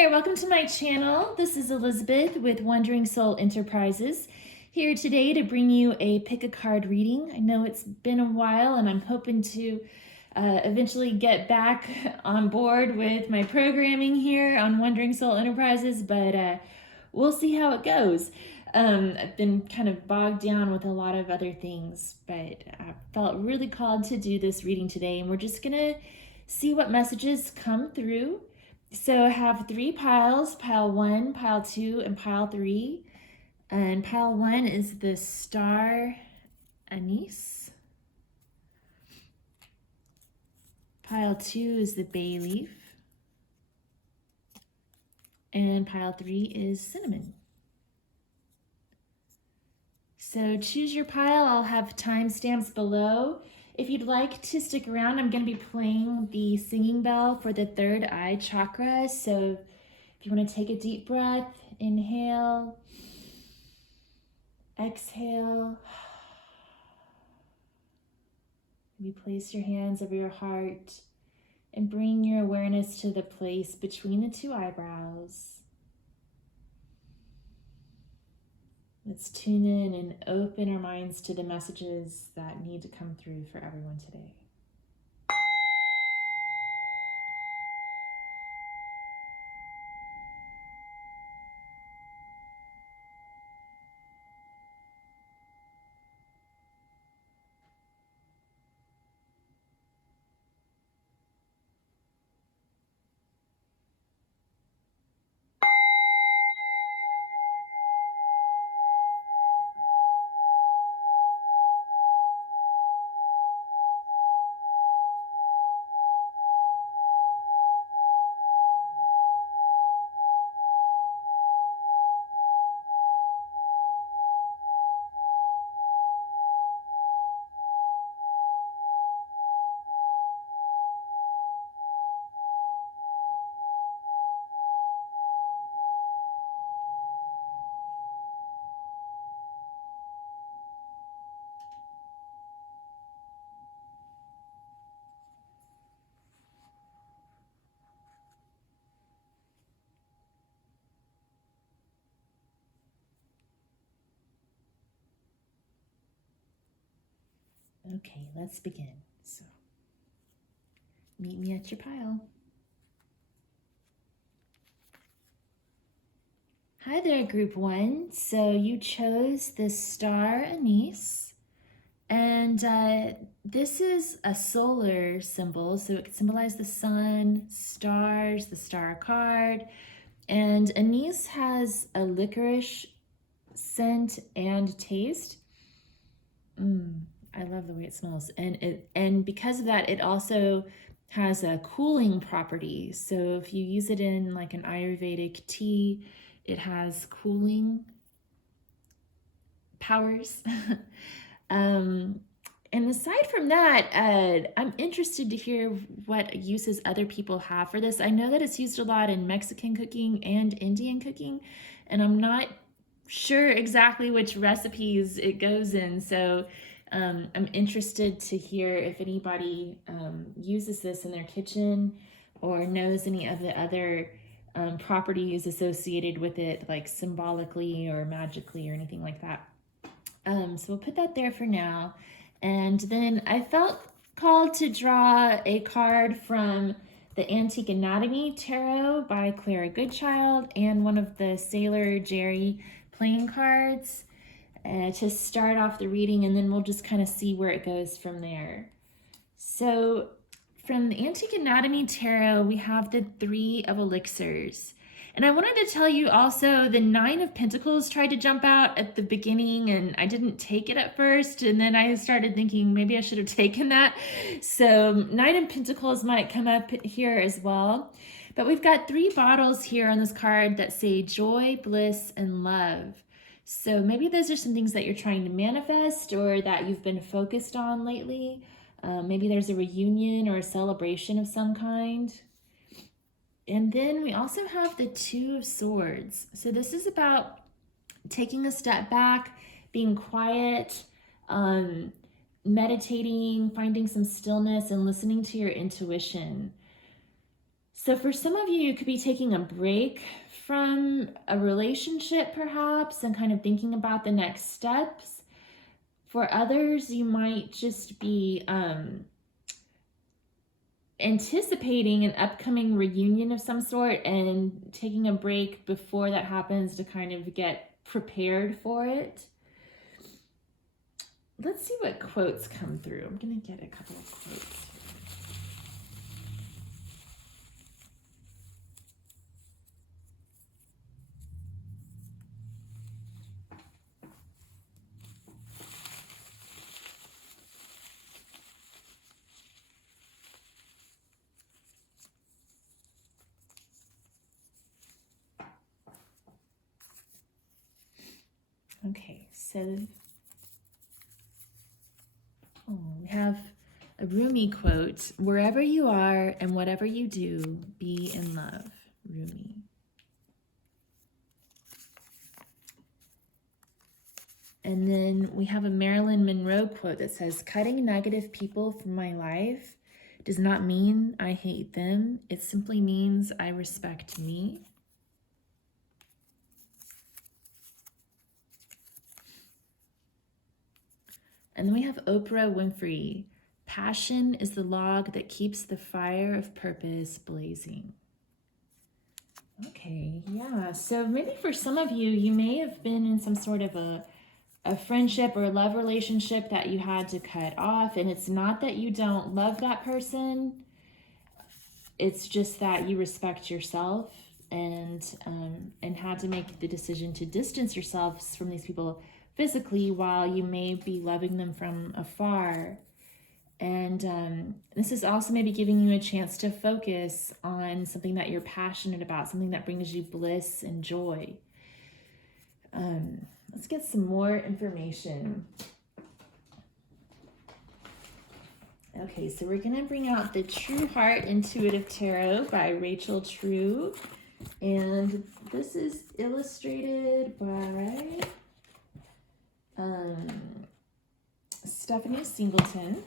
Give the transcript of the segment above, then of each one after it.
there, welcome to my channel. This is Elizabeth with Wandering Soul Enterprises, here today to bring you a pick a card reading. I know it's been a while and I'm hoping to eventually get back on board with my programming here on Wandering Soul Enterprises, but we'll see how it goes. I've been kind of bogged down with a lot of other things, but I felt really called to do this reading today, and we're just gonna see what messages come through. So I have three piles, pile 1, pile 2, and pile 3. And pile 1 is the star anise. Pile 2 is the bay leaf. And pile 3 is cinnamon. So choose your pile. I'll have timestamps below. If you'd like to stick around, I'm going to be playing the singing bell for the third eye chakra. So if you want to take a deep breath, inhale, exhale. Maybe place your hands over your heart and bring your awareness to the place between the two eyebrows. Let's tune in and open our minds to the messages that need to come through for everyone today. Okay, let's begin. So, meet me at your pile. Hi there, group 1. So you chose the star anise, and this is a solar symbol, so it could symbolize the sun, stars, the star card, and anise has a licorice scent and taste. I love the way it smells, and because of that, it also has a cooling property. So if you use it in like an Ayurvedic tea, it has cooling powers. And aside from that, I'm interested to hear what uses other people have for this. I know that it's used a lot in Mexican cooking and Indian cooking, and I'm not sure exactly which recipes it goes in. So I'm interested to hear if anybody uses this in their kitchen or knows any of the other properties associated with it, like symbolically or magically or anything like that. So we'll put that there for now. And then I felt called to draw a card from the Antique Anatomy Tarot by Clara Goodchild and one of the Sailor Jerry playing cards to start off the reading, and then we'll just kind of see where it goes from there. So from the Antique Anatomy Tarot, we have the 3 of Elixirs. And I wanted to tell you also, the 9 of Pentacles tried to jump out at the beginning, and I didn't take it at first. And then I started thinking maybe I should have taken that. So 9 of Pentacles might come up here as well. But we've got 3 bottles here on this card that say joy, bliss, and love. So maybe those are some things that you're trying to manifest or that you've been focused on lately. Maybe there's a reunion or a celebration of some kind. And then we also have the 2 of Swords. So this is about taking a step back, being quiet, meditating, finding some stillness, and listening to your intuition. So for some of you, you could be taking a break from a relationship perhaps and kind of thinking about the next steps. For others, you might just be anticipating an upcoming reunion of some sort and taking a break before that happens to kind of get prepared for it. Let's see what quotes come through. I'm going to get a couple of quotes. Okay, so we have a Rumi quote: "Wherever you are and whatever you do, be in love." Rumi. And then we have a Marilyn Monroe quote that says, "Cutting negative people from my life does not mean I hate them. It simply means I respect me." And then we have Oprah Winfrey: "Passion is the log that keeps the fire of purpose blazing." Okay, yeah. So maybe for some of you, you may have been in some sort of a friendship or a love relationship that you had to cut off. And it's not that you don't love that person. It's just that you respect yourself and had to make the decision to distance yourselves from these people physically while you may be loving them from afar. And this is also maybe giving you a chance to focus on something that you're passionate about, something that brings you bliss and joy. Let's get some more information. Okay, so we're going to bring out the True Heart Intuitive Tarot by Rachel True. And this is illustrated by Stephanie Singleton.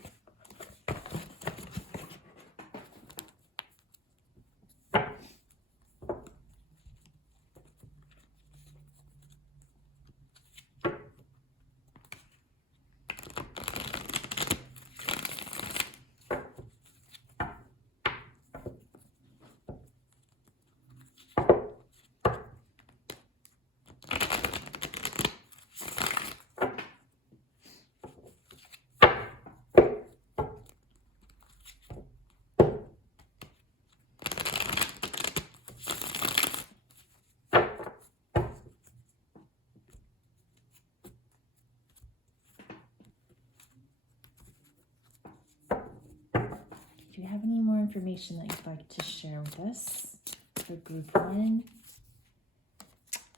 Do you have any more information that you'd like to share with us for group 1?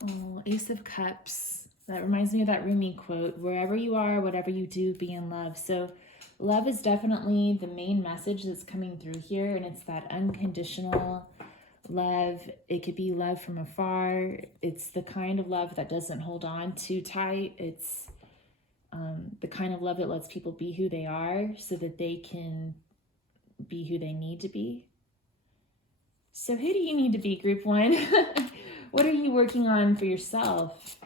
Oh, Ace of Cups. That reminds me of that Rumi quote: "Wherever you are, whatever you do, be in love." So love is definitely the main message that's coming through here, and it's that unconditional love. It could be love from afar. It's the kind of love that doesn't hold on too tight. It's the kind of love that lets people be who they are so that they can be who they need to be. So who do you need to be, group 1? What are you working on for yourself?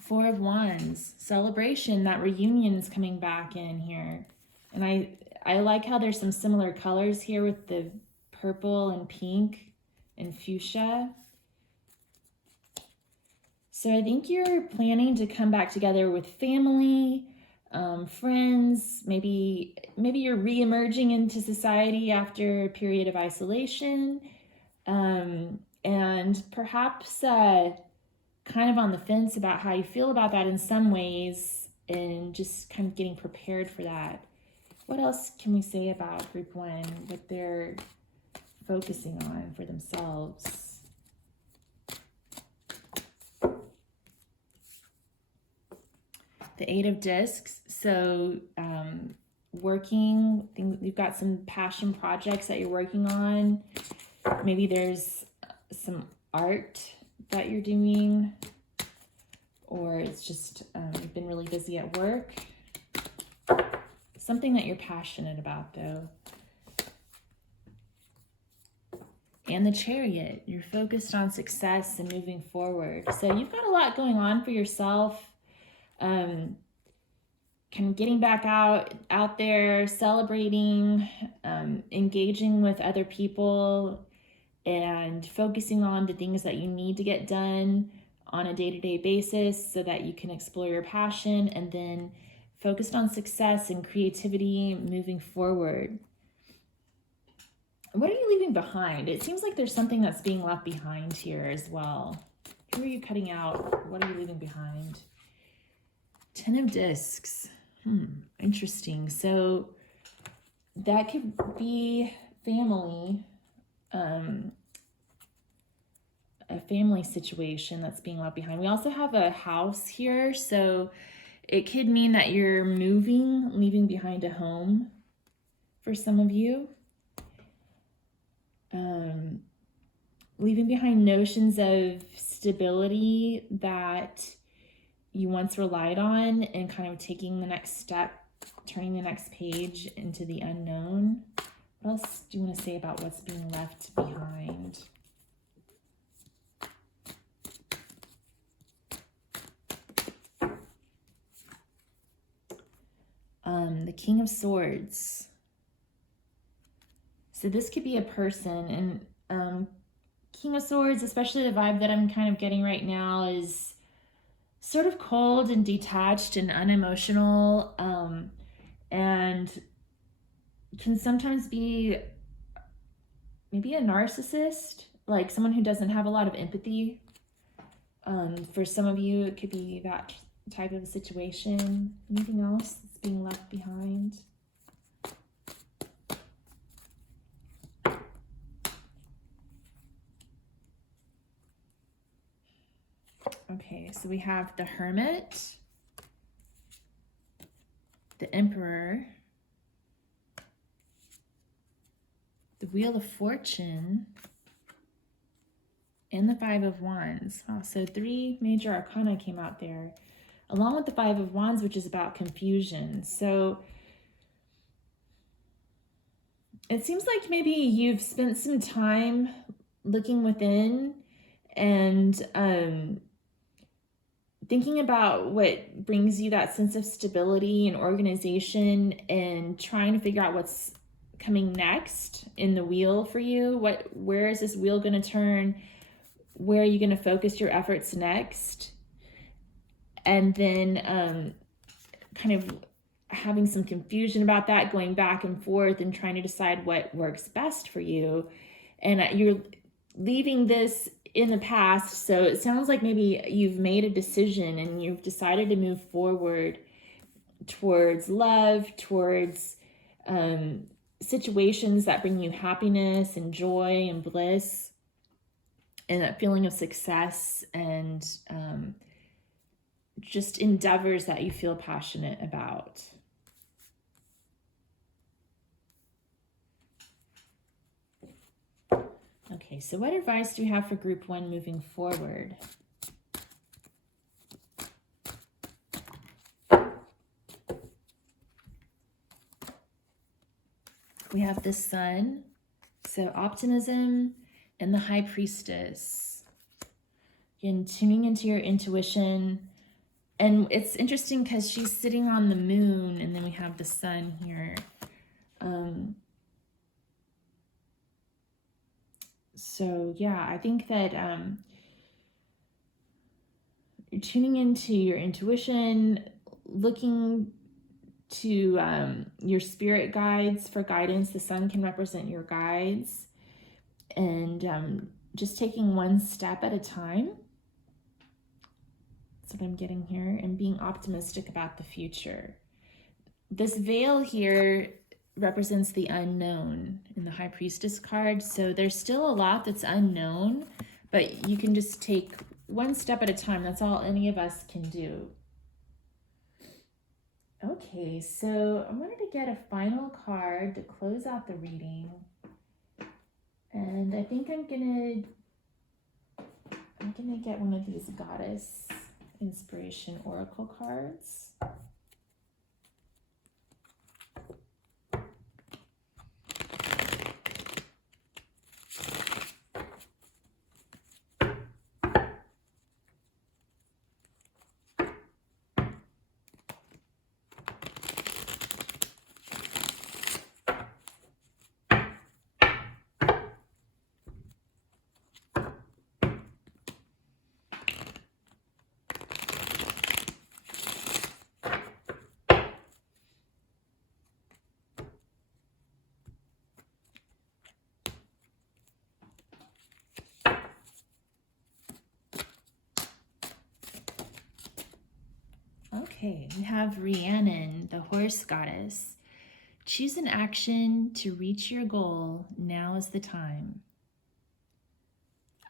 4 of Wands, celebration. That reunion is coming back in here. And I like how there's some similar colors here with the purple and pink and fuchsia. So I think you're planning to come back together with family, friends. Maybe you're re-emerging into society after a period of isolation, and perhaps kind of on the fence about how you feel about that in some ways, and just kind of getting prepared for that. What else can we say about group 1, what they're focusing on for themselves? The 8 of Discs. So working, you've got some passion projects that you're working on. Maybe there's some art that you're doing, or it's just you've been really busy at work. Something that you're passionate about, though. and the Chariot. You're focused on success and moving forward. So you've got a lot going on for yourself. Kind of getting back out there, celebrating, engaging with other people, and focusing on the things that you need to get done on a day-to-day basis so that you can explore your passion, and then focused on success and creativity moving forward. What are you leaving behind? It seems like there's something that's being left behind here as well. Who are you cutting out? What are you leaving behind? 10 of Discs. Interesting. So that could be family, a family situation that's being left behind. We also have a house here, so it could mean that you're moving, leaving behind a home for some of you. Leaving behind notions of stability that you once relied on, and kind of taking the next step, turning the next page into the unknown. What else do you want to say about what's being left behind? The King of Swords. So this could be a person, and King of Swords, especially the vibe that I'm kind of getting right now, is sort of cold and detached and unemotional, and can sometimes be maybe a narcissist, like someone who doesn't have a lot of empathy. For some of you, it could be that type of a situation. Anything else that's being left behind? Okay, so we have the Hermit, the Emperor, the Wheel of Fortune, and the Five of Wands. Wow, so 3 major arcana came out there, along with the Five of Wands, which is about confusion. So it seems like maybe you've spent some time looking within and thinking about what brings you that sense of stability and organization, and trying to figure out what's coming next in the wheel for you. Where is this wheel going to turn? Where are you going to focus your efforts next? And then kind of having some confusion about that, going back and forth and trying to decide what works best for you. And you're leaving this in the past, so it sounds like maybe you've made a decision and you've decided to move forward towards love, towards situations that bring you happiness and joy and bliss, and that feeling of success, and just endeavors that you feel passionate about. Okay, so what advice do you have for group 1 moving forward? We have the Sun, so optimism, and the High Priestess. Again, tuning into your intuition. And it's interesting because she's sitting on the moon, and then we have the Sun here. So yeah, I think that you're tuning into your intuition, looking to your spirit guides for guidance. The Sun can represent your guides, and just taking one step at a time. That's what I'm getting here, and being optimistic about the future. This veil here represents the unknown in the High Priestess card. So there's still a lot that's unknown, but you can just take one step at a time. That's all any of us can do. Okay, so I wanted to get a final card to close out the reading. And I think I'm gonna get one of these Goddess Inspiration Oracle cards. Okay, we have Rhiannon, the horse goddess. Choose an action to reach your goal. Now is the time.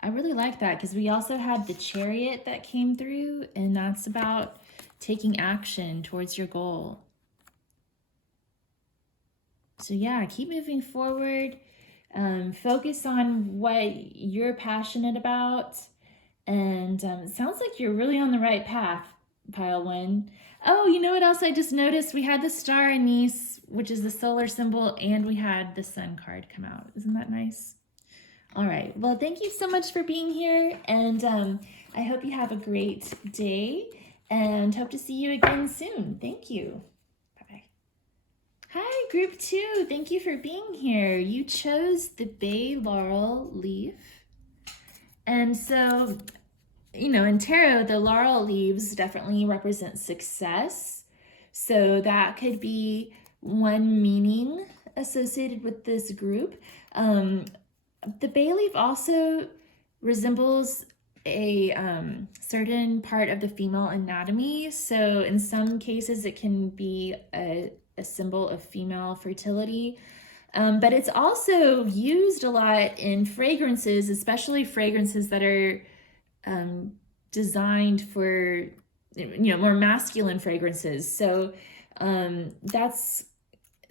I really like that because we also had the chariot that came through, and that's about taking action towards your goal. So yeah, keep moving forward. Focus on what you're passionate about. And it sounds like you're really on the right path, Pile One. Oh, you know what else I just noticed? We had the star Anise, which is the solar symbol, and we had the sun card come out. Isn't that nice? All right. Well, thank you so much for being here. And I hope you have a great day and hope to see you again soon. Thank you. Bye. Hi, group 2. Thank you for being here. You chose the bay laurel leaf. And so, you know, in tarot, the laurel leaves definitely represent success. So that could be one meaning associated with this group. The bay leaf also resembles a certain part of the female anatomy. So in some cases, it can be a symbol of female fertility. But it's also used a lot in fragrances, especially fragrances that are designed for, you know, more masculine fragrances. So that's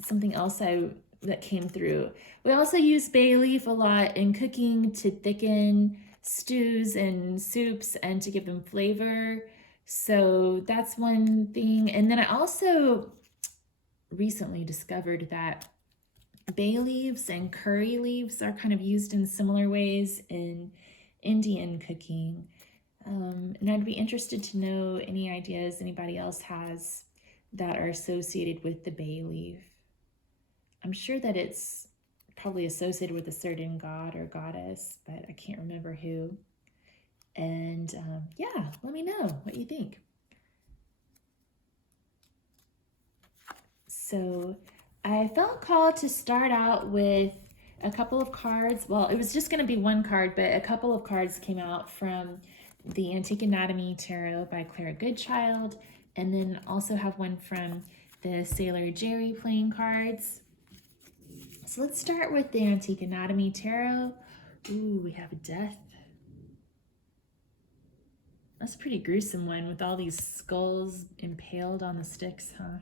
something else that came through. We also use bay leaf a lot in cooking to thicken stews and soups and to give them flavor. So that's one thing. And then I also recently discovered that bay leaves and curry leaves are kind of used in similar ways in Indian cooking. And I'd be interested to know any ideas anybody else has that are associated with the bay leaf. I'm sure that it's probably associated with a certain god or goddess, but I can't remember who. And yeah, let me know what you think. So I felt called to start out with a couple of cards. Well, it was just going to be one card, but a couple of cards came out from the Antique Anatomy Tarot by Clara Goodchild, and then also have one from the Sailor Jerry playing cards. So let's start with the Antique Anatomy Tarot. Ooh, we have a death. That's a pretty gruesome one with all these skulls impaled on the sticks, huh?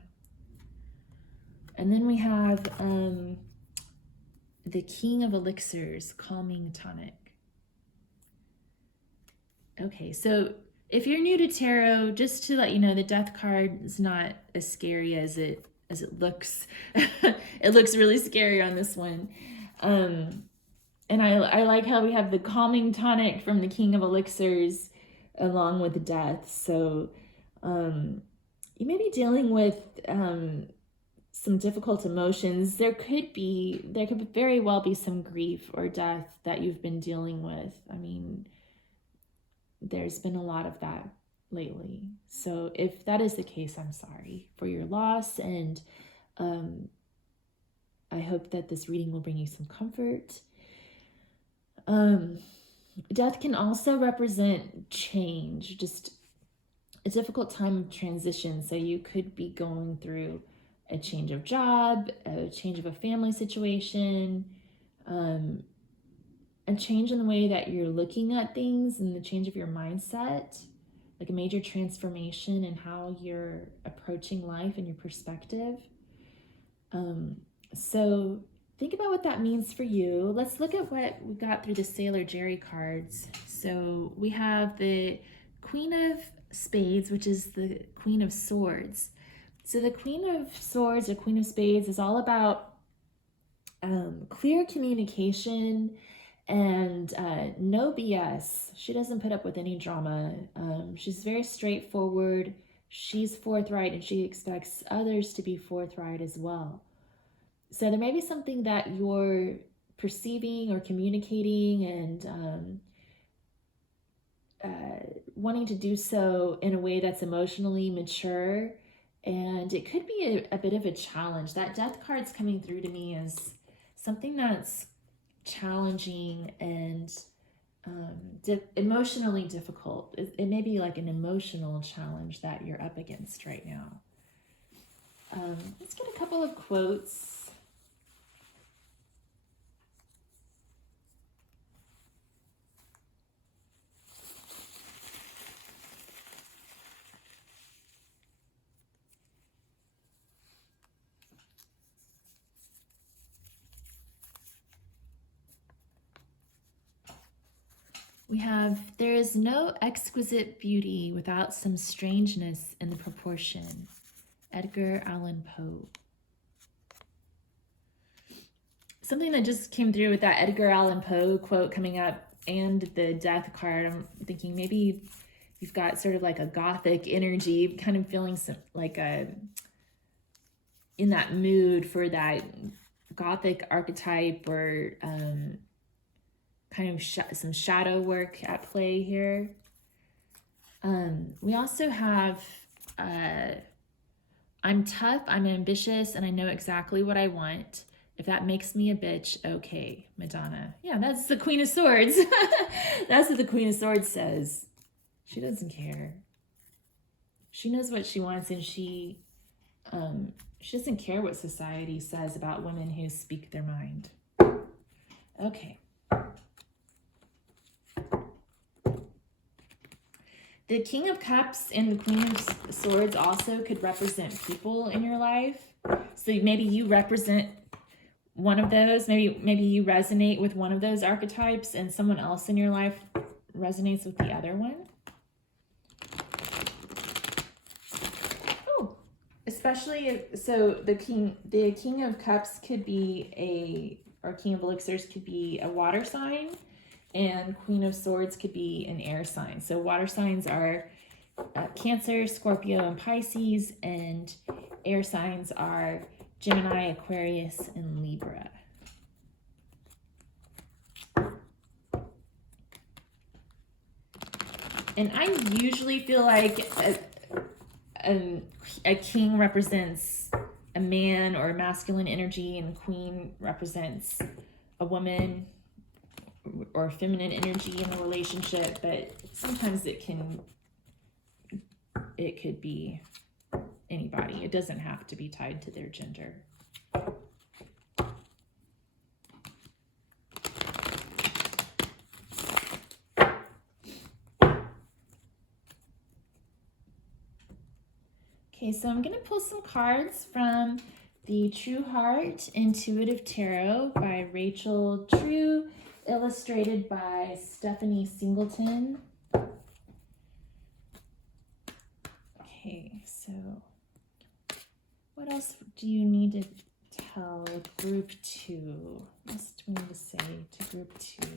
And then we have the King of Elixirs, Calming Tonic. Okay, so if you're new to tarot, just to let you know, the death card is not as scary as it looks. It looks really scary on this one. And I like how we have the Calming Tonic from the King of Elixirs along with death. So you may be dealing with some difficult emotions. There could very well be some grief or death that you've been dealing with. I mean, there's been a lot of that lately. So if that is the case, I'm sorry for your loss, and I hope that this reading will bring you some comfort. Death can also represent change, just a difficult time of transition. So you could be going through a change of job, a change of a family situation, a change in the way that you're looking at things and the change of your mindset, like a major transformation in how you're approaching life and your perspective. So think about what that means for you. Let's look at what we got through the Sailor Jerry cards. So we have the Queen of Spades, which is the Queen of Swords. So the Queen of Swords or Queen of Spades is all about clear communication and no BS. She doesn't put up with any drama. She's very straightforward. She's forthright, and she expects others to be forthright as well. So there may be something that you're perceiving or communicating and wanting to do so in a way that's emotionally mature. And it could be a bit of a challenge. That death card's coming through to me as something that's challenging and emotionally difficult. It may be like an emotional challenge that you're up against right now. Let's get a couple of quotes. We have, there is no exquisite beauty without some strangeness in the proportion. Edgar Allan Poe. Something that just came through with that Edgar Allan Poe quote coming up and the death card. I'm thinking maybe you've got sort of like a gothic energy, kind of feeling some like in that mood for that gothic archetype, or kind of some shadow work at play here. We also have I'm tough, I'm ambitious, and I know exactly what I want. If that makes me a bitch, okay, Madonna. Yeah, that's the Queen of Swords. That's what the Queen of Swords says. She doesn't care. She knows what she wants, and she doesn't care what society says about women who speak their mind. Okay. The King of Cups and the Queen of Swords also could represent people in your life. So maybe you represent one of those. Maybe you resonate with one of those archetypes, and someone else in your life resonates with the other one. Oh, especially so the King of Cups could be or King of Elixirs could be a water sign, and Queen of Swords could be an air sign. So water signs are Cancer, Scorpio, and Pisces, and air signs are Gemini, Aquarius, and Libra. And I usually feel like a king represents a man or a masculine energy, and queen represents a woman or feminine energy in a relationship, but sometimes it could be anybody. It doesn't have to be tied to their gender. Okay, so I'm going to pull some cards from the True Heart Intuitive Tarot by Rachel True, illustrated by Stephanie Singleton. Okay, so what else do you need to tell group 2? What else do we need to say to group 2?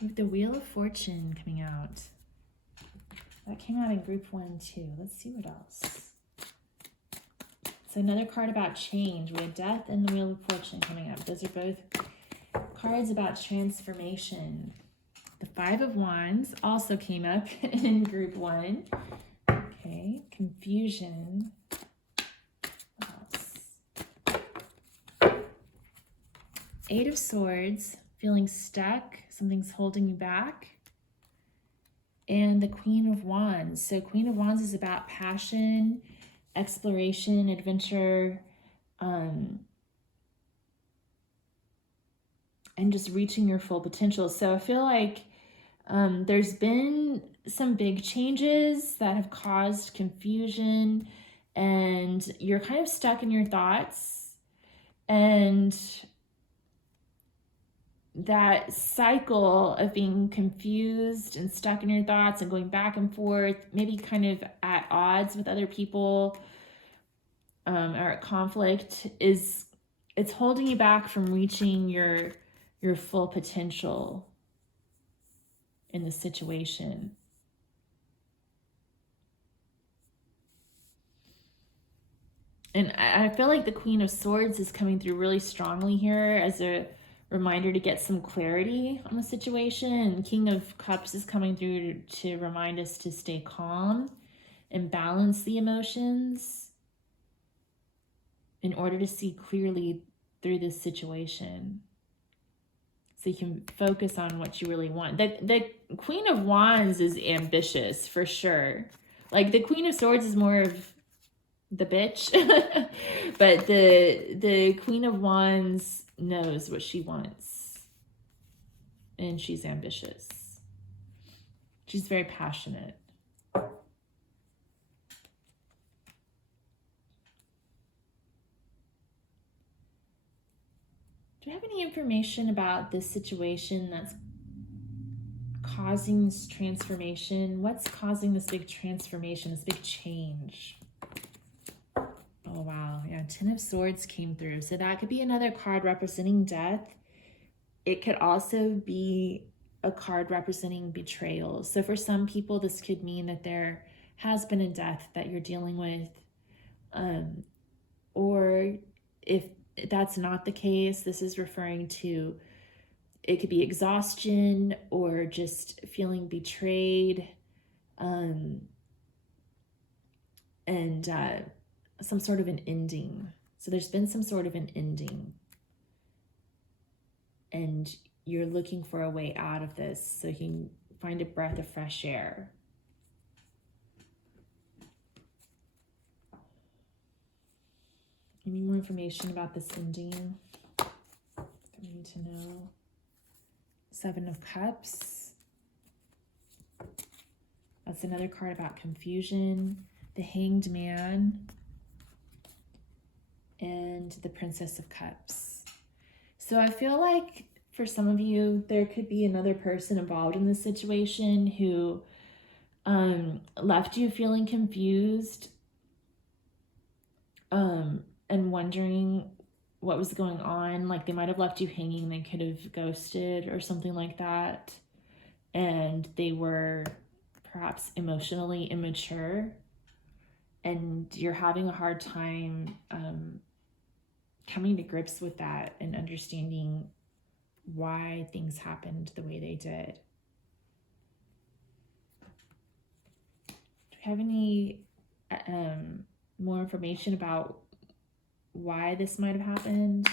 With the Wheel of Fortune coming out. That came out in group 1 too. Let's see what else. So another card about change. We have Death and the Wheel of Fortune coming up. Those are both cards about transformation. The Five of Wands also came up in group 1. Okay, confusion. What else? Eight of Swords, feeling stuck. Something's holding you back. And the Queen of Wands. So Queen of Wands is about passion, exploration, adventure, and just reaching your full potential. So I feel like there's been some big changes that have caused confusion, and you're kind of stuck in your thoughts, and that cycle of being confused and stuck in your thoughts and going back and forth, maybe kind of at odds with other people, or at conflict, it's holding you back from reaching your full potential in the situation. And I feel like the Queen of Swords is coming through really strongly here as a reminder to get some clarity on the situation. And King of Cups is coming through to remind us to stay calm and balance the emotions in order to see clearly through this situation. So you can focus on what you really want. The Queen of Wands is ambitious for sure. Like the Queen of Swords is more of the bitch, but the Queen of Wands knows what she wants, and she's ambitious. She's very passionate. Do you have any information about this situation that's causing this transformation? What's causing this big transformation, this big change? Oh, wow. Yeah, Ten of Swords came through. So that could be another card representing death. It could also be a card representing betrayal. So for some people, this could mean that there has been a death that you're dealing with. Or if that's not the case, this is referring to, it could be exhaustion or just feeling betrayed, and some sort of an ending. So there's been some sort of an ending, and you're looking for a way out of this so you can find a breath of fresh air. Any more information about this ending that we need to know? Seven of Cups. That's another card about confusion. The Hanged Man. And the Princess of Cups. So I feel like for some of you, there could be another person involved in this situation who left you feeling confused and wondering what was going on. Like they might have left you hanging, they could have ghosted or something like that. And they were perhaps emotionally immature. And you're having a hard time coming to grips with that and understanding why things happened the way they did. Do you have any more information about why this might have happened?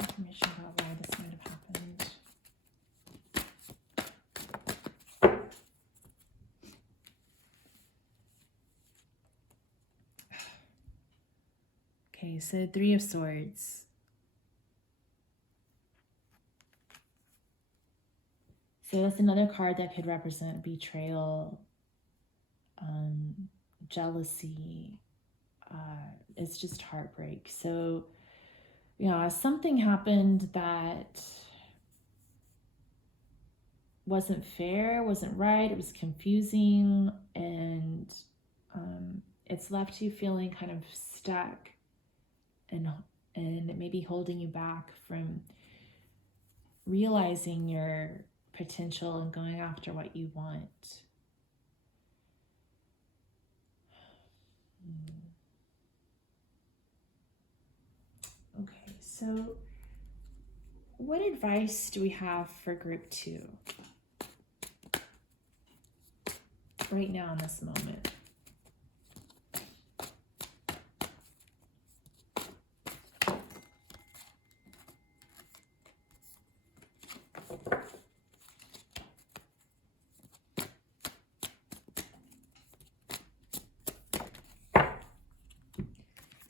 Information about why this might have happened. Okay, so Three of Swords. So that's another card that could represent betrayal, jealousy. It's just heartbreak. So, you know, something happened that wasn't fair, wasn't right, it was confusing, and it's left you feeling kind of stuck and maybe holding you back from realizing your potential and going after what you want. Okay, so what advice do we have for group 2 right now in this moment?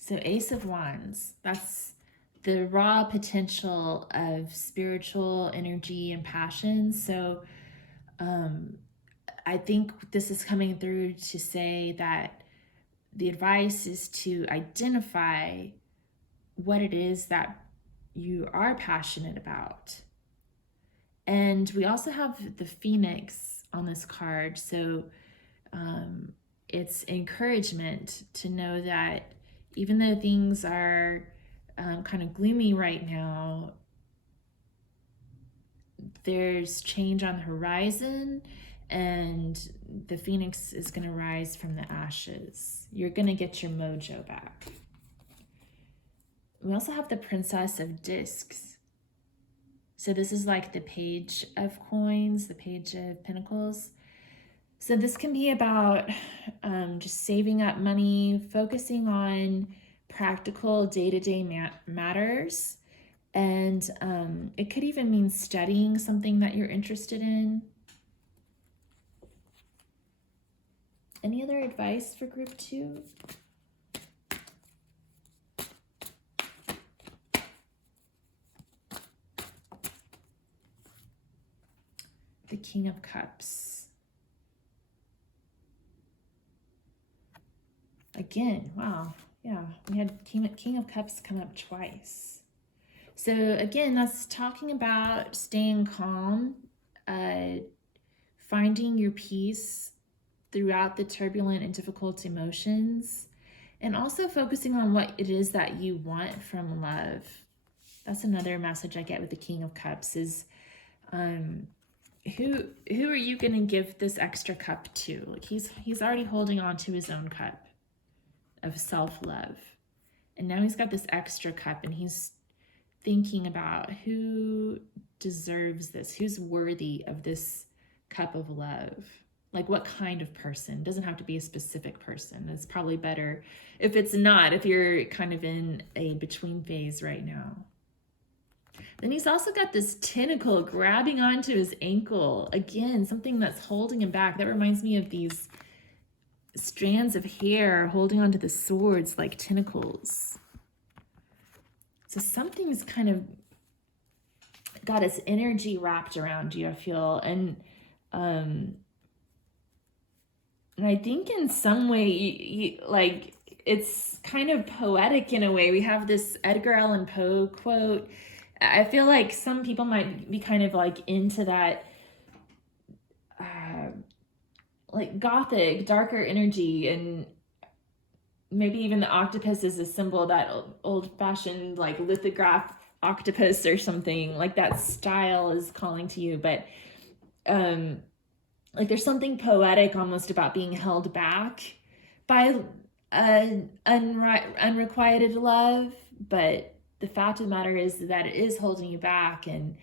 So Ace of Wands, that's the raw potential of spiritual energy and passion. So I think this is coming through to say that the advice is to identify what it is that you are passionate about And we also have the Phoenix on this card. So it's encouragement to know that even though things are kind of gloomy right now, there's change on the horizon, and the Phoenix is going to rise from the ashes. You're going to get your mojo back. We also have the Princess of Discs. So this is like the Page of Coins, the Page of Pentacles. So this can be about just saving up money, focusing on practical day-to-day matters. And it could even mean studying something that you're interested in. Any other advice for group 2? The King of Cups. Again, wow. Yeah, we had King of Cups come up twice. So again, that's talking about staying calm, finding your peace throughout the turbulent and difficult emotions, and also focusing on what it is that you want from love. That's another message I get with the King of Cups is who are you going to give this extra cup to? Like he's already holding on to his own cup of self-love, and now he's got this extra cup, and he's thinking about who deserves this, who's worthy of this cup of love. Like what kind of person? It doesn't have to be a specific person. It's probably better if it's not, if you're kind of in a between phase right now. Then he's also got this tentacle grabbing onto his ankle. Again, something that's holding him back. That reminds me of these strands of hair holding onto the swords like tentacles. So something's kind of got its energy wrapped around you, I feel. And I think in some way, like it's kind of poetic in a way. We have this Edgar Allan Poe quote. I feel like some people might be kind of like into that like gothic, darker energy, and maybe even the octopus is a symbol, that old-fashioned like lithograph octopus or something like that style is calling to you. But like there's something poetic almost about being held back by unrequited love, but the fact of the matter is that it is holding you back, and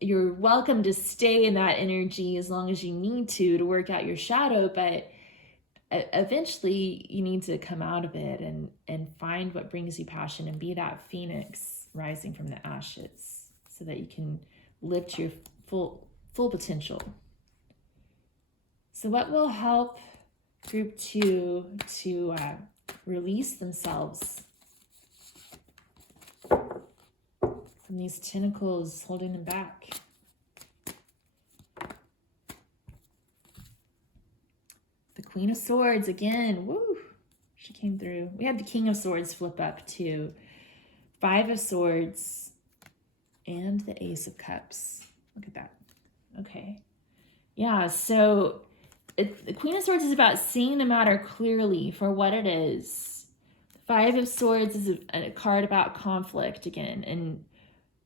you're welcome to stay in that energy as long as you need to work out your shadow, but eventually you need to come out of it and find what brings you passion and be that phoenix rising from the ashes so that you can live to your full potential. So what will help group 2 to release themselves from these tentacles holding them back? The Queen of Swords again. Woo! She came through. We had the King of Swords flip up too. 5 of Swords and the Ace of Cups. Look at that. Okay. Yeah, so the Queen of Swords is about seeing the matter clearly for what it is. 5 of Swords is a card about conflict again, and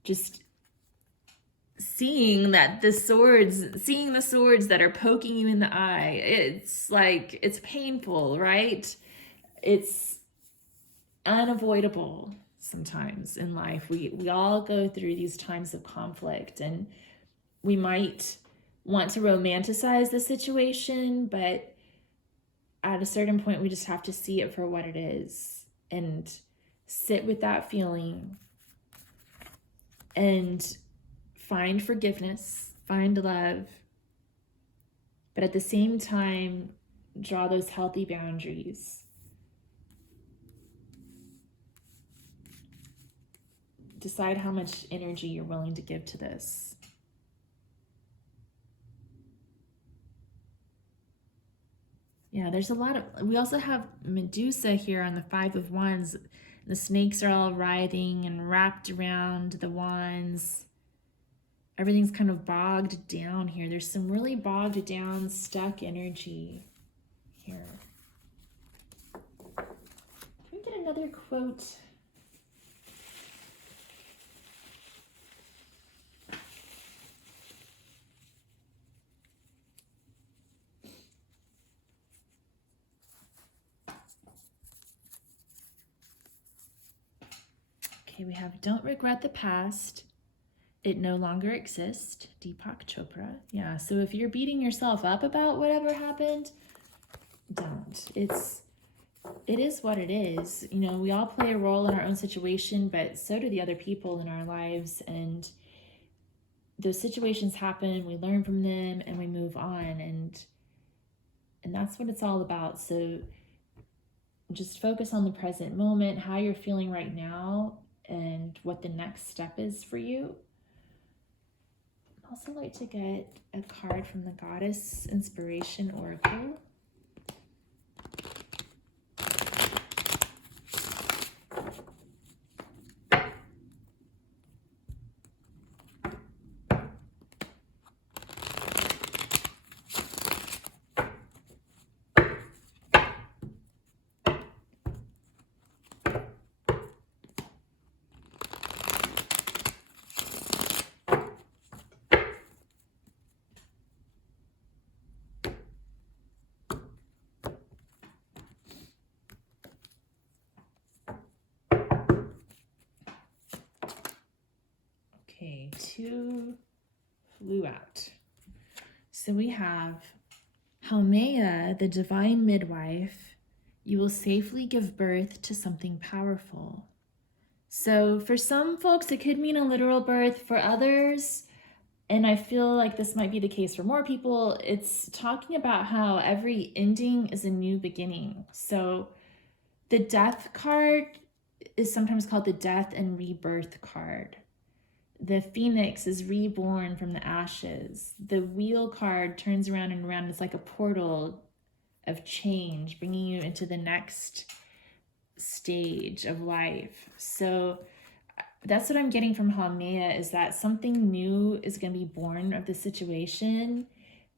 just seeing the swords that are poking you in the eye. It's like, it's painful, right? It's unavoidable sometimes in life. We all go through these times of conflict, and we might want to romanticize the situation, but at a certain point we just have to see it for what it is and sit with that feeling and find forgiveness, find love, but at the same time draw those healthy boundaries. Decide how much energy you're willing to give to this. Yeah, there's a lot of, we also have Medusa here on the 5 of Wands. The snakes are all writhing and wrapped around the wands. everything's kind of bogged down here. There's some really bogged down, stuck energy here. Can we get another quote? Okay, we have "Don't regret the past. It no longer exists." Deepak Chopra. Yeah, so if you're beating yourself up about whatever happened, don't. It is what it is. You know, we all play a role in our own situation, but so do the other people in our lives. And those situations happen, we learn from them, and we move on. And that's what it's all about. So just focus on the present moment, how you're feeling right now, and what the next step is for you. I'd also like to get a card from the Goddess Inspiration Oracle. Okay, 2 flew out. So we have Haumea, the divine midwife. You will safely give birth to something powerful. So for some folks, it could mean a literal birth. For others, and I feel like this might be the case for more people, it's talking about how every ending is a new beginning. So the Death card is sometimes called the Death and Rebirth card. The Phoenix is reborn from the ashes. The Wheel card turns around and around. It's like a portal of change, bringing you into the next stage of life. So that's what I'm getting from Haumea, is that something new is going to be born of the situation.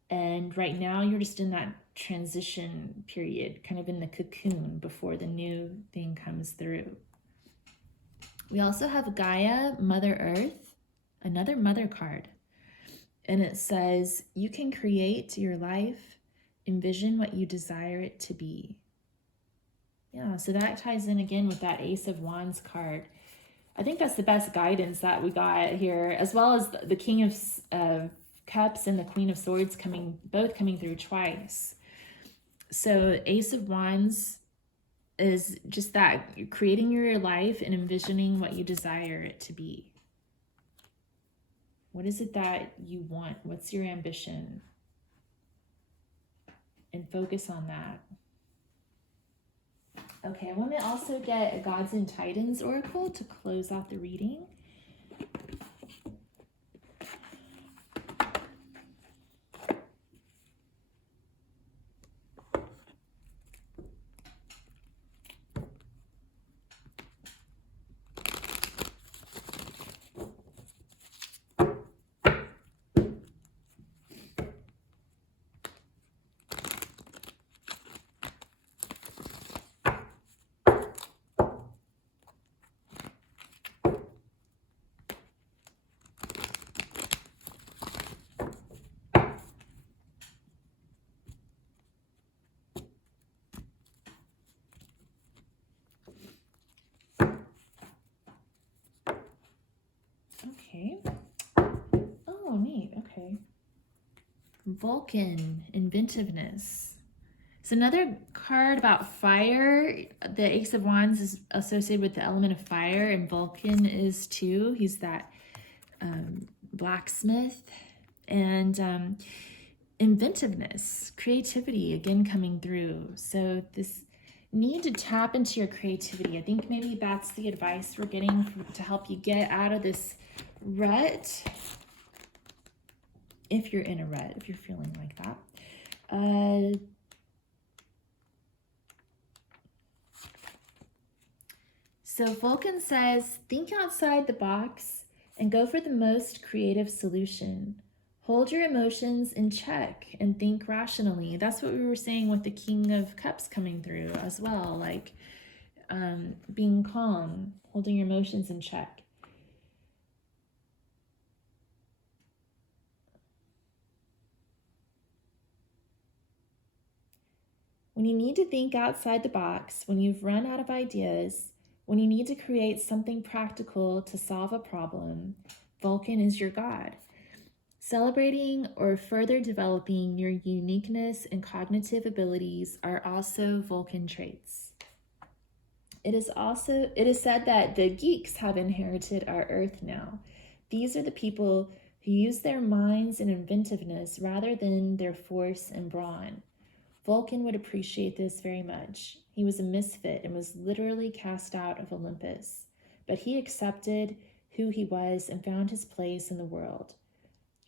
And right now you're just in that transition period, kind of in the cocoon before the new thing comes through. We also have Gaia, Mother Earth, another mother card. And it says, you can create your life, envision what you desire it to be. Yeah, so that ties in again with that Ace of Wands card. I think that's the best guidance that we got here, as well as the King of Cups and the Queen of Swords both coming through twice. So Ace of Wands is just that, creating your life and envisioning what you desire it to be. What is it that you want? What's your ambition? And focus on that. Okay, I want to also get a Gods and Titans Oracle to close out the reading. Okay. Oh, neat. Okay. Vulcan, inventiveness. So another card about fire. The Ace of Wands is associated with the element of fire, and Vulcan is too. He's that blacksmith. And inventiveness, creativity, again coming through. So this need to tap into your creativity. I think maybe that's the advice we're getting to help you get out of this rut. If you're in a rut, if you're feeling like that. So Vulcan says, think outside the box and go for the most creative solution. Hold your emotions in check and think rationally. That's what we were saying with the King of Cups coming through as well, like being calm, holding your emotions in check. When you need to think outside the box, when you've run out of ideas, when you need to create something practical to solve a problem, Vulcan is your god. Celebrating or further developing your uniqueness and cognitive abilities are also Vulcan traits. It is said that the geeks have inherited our earth now. These are the people who use their minds and inventiveness rather than their force and brawn. Vulcan would appreciate this very much. He was a misfit and was literally cast out of Olympus, but he accepted who he was and found his place in the world.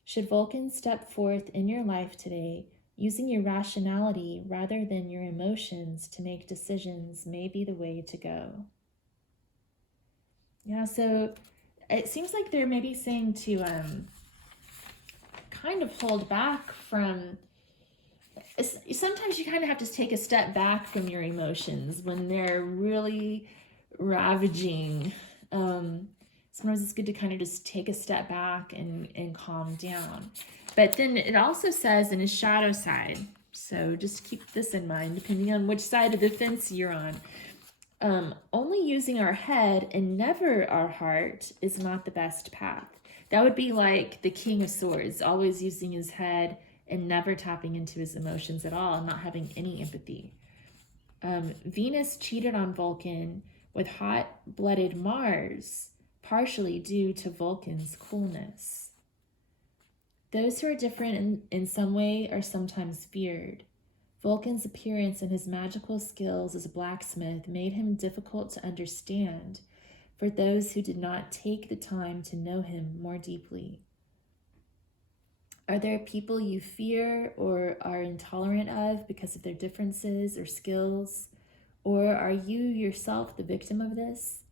Should Vulcan step forth in your life today, using your rationality rather than your emotions to make decisions may be the way to go. Yeah, so it seems like they're maybe saying to kind of hold back from... Sometimes you kind of have to take a step back from your emotions when they're really ravaging. Sometimes it's good to kind of just take a step back and calm down. But then it also says in his shadow side, so just keep this in mind, depending on which side of the fence you're on. Only using our head and never our heart is not the best path. That would be like the King of Swords, always using his head and never tapping into his emotions at all, not having any empathy. Venus cheated on Vulcan with hot-blooded Mars, partially due to Vulcan's coolness. Those who are different in some way are sometimes feared. Vulcan's appearance and his magical skills as a blacksmith made him difficult to understand for those who did not take the time to know him more deeply. Are there people you fear or are intolerant of because of their differences or skills? Or are you yourself the victim of this?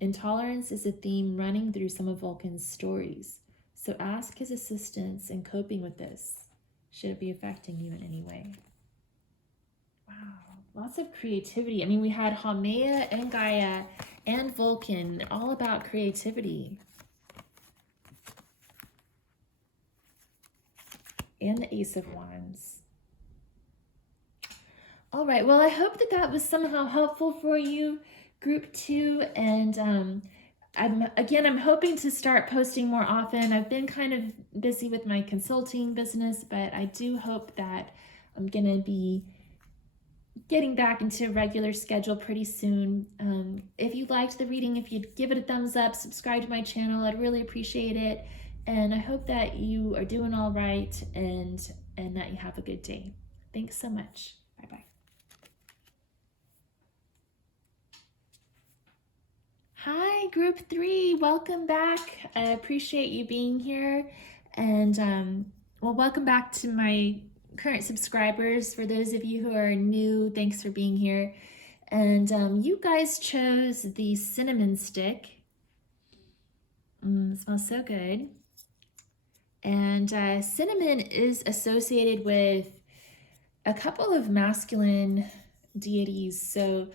Intolerance is a theme running through some of Vulcan's stories, so ask his assistance in coping with this, should it be affecting you in any way. Wow, lots of creativity. I mean, we had Haumea and Gaia and Vulcan, they're all about creativity. And the Ace of Wands. All right, well, I hope that was somehow helpful for you, Group 2, and I'm hoping to start posting more often. I've been kind of busy with my consulting business, but I do hope that I'm gonna be getting back into a regular schedule pretty soon. If you liked the reading, if you'd give it a thumbs up, subscribe to my channel, I'd really appreciate it. And I hope that you are doing all right and that you have a good day. Thanks so much. Bye-bye. Hi, Group 3. Welcome back. I appreciate you being here. And, well, welcome back to my current subscribers. For those of you who are new, thanks for being here. And you guys chose the cinnamon stick. It smells so good. And cinnamon is associated with a couple of masculine deities. So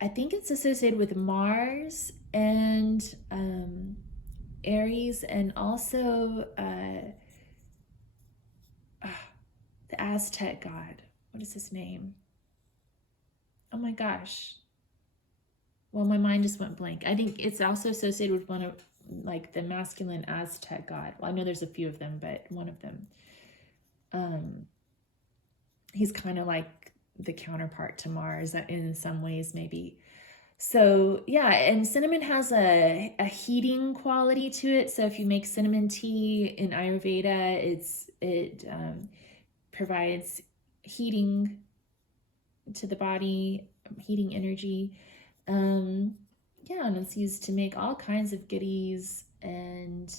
I think it's associated with Mars and Aries, and also the Aztec god. What is his name? Oh my gosh. Well, my mind just went blank. I think it's also associated with one of like the masculine Aztec god. Well, I know there's a few of them, but one of them. He's kind of like the counterpart to Mars in some ways, maybe. So yeah, and cinnamon has a heating quality to it. So if you make cinnamon tea in Ayurveda, it provides heating to the body, heating energy. Yeah, and it's used to make all kinds of goodies, and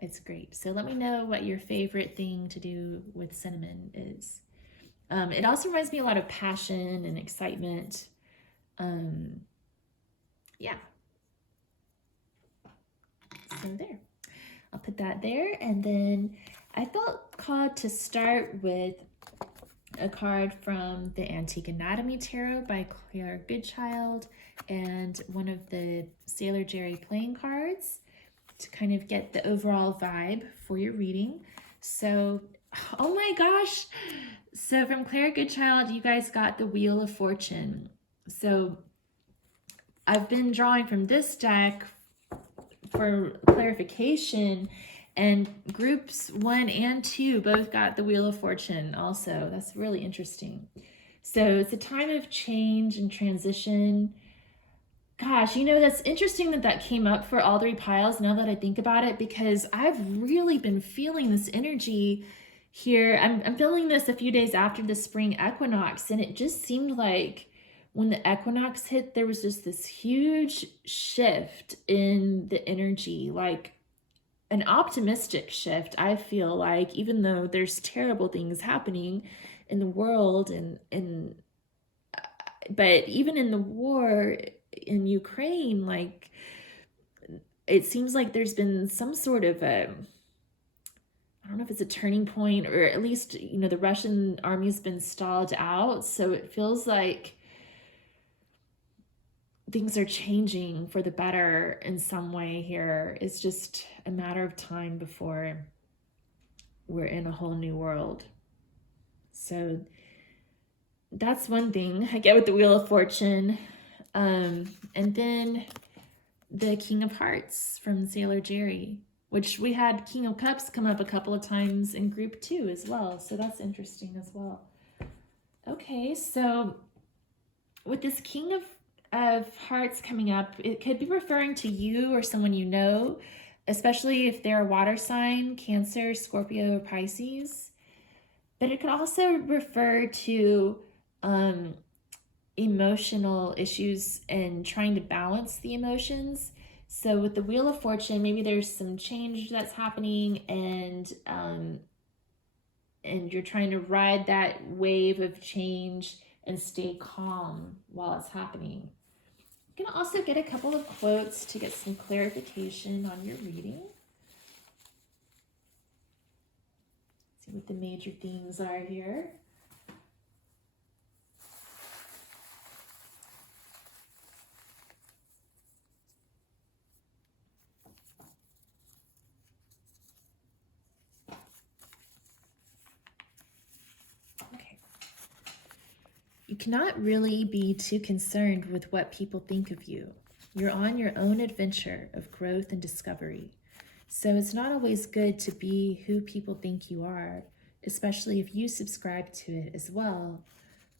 it's great. So let me know what your favorite thing to do with cinnamon is. It also reminds me a lot of passion and excitement. Yeah. So there, I'll put that there. And then I felt called to start with a card from the Antique Anatomy Tarot by Claire Goodchild and one of the Sailor Jerry playing cards to kind of get the overall vibe for your reading. So, oh my gosh. So from Claire Goodchild, you guys got the Wheel of Fortune. So I've been drawing from this deck for clarification, and groups 1 and 2 both got the Wheel of Fortune also. That's really interesting. So it's a time of change and transition. Gosh, you know, that's interesting that that came up for all 3 piles now that I think about it, because I've really been feeling this energy here. I'm feeling this a few days after the spring equinox, and it just seemed like when the equinox hit, there was just this huge shift in the energy, like an optimistic shift, I feel like, even though there's terrible things happening in the world but even in the war in Ukraine, like, it seems like there's been some sort of I don't know if it's a turning point, or at least, you know, the Russian army's been stalled out. So it feels like things are changing for the better in some way here. It's just a matter of time before we're in a whole new world. So that's one thing I get with the Wheel of Fortune. And then the King of Hearts from Sailor Jerry, which we had King of Cups come up a couple of times in group 2 as well. So that's interesting as well. Okay, so with this King of Hearts coming up, it could be referring to you or someone you know, especially if they're a water sign, Cancer, Scorpio, or Pisces. But it could also refer to emotional issues and trying to balance the emotions. So with the Wheel of Fortune, maybe there's some change that's happening, and you're trying to ride that wave of change and stay calm while it's happening. You can also get a couple of quotes to get some clarification on your reading. See what the major themes are here. You cannot really be too concerned with what people think of you. You're on your own adventure of growth and discovery. So it's not always good to be who people think you are, especially if you subscribe to it as well,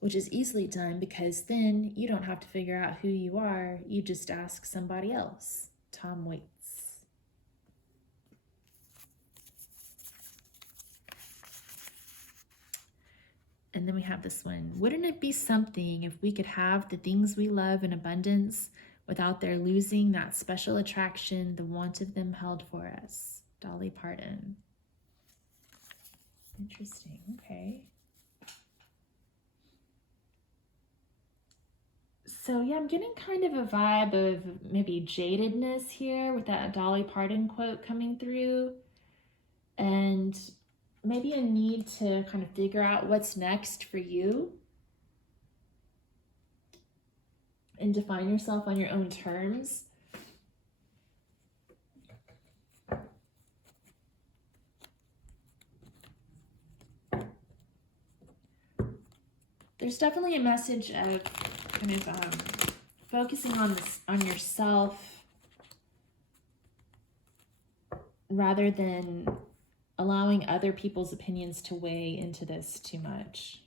which is easily done because then you don't have to figure out who you are. You just ask somebody else. Tom Waits. And then we have this one. Wouldn't it be something if we could have the things we love in abundance without their losing that special attraction the want of them held for us? Dolly Parton. Interesting. Okay. So yeah, I'm getting kind of a vibe of maybe jadedness here with that Dolly Parton quote coming through. And maybe a need to kind of figure out what's next for you and define yourself on your own terms. There's definitely a message of kind of focusing on yourself rather than allowing other people's opinions to weigh into this too much.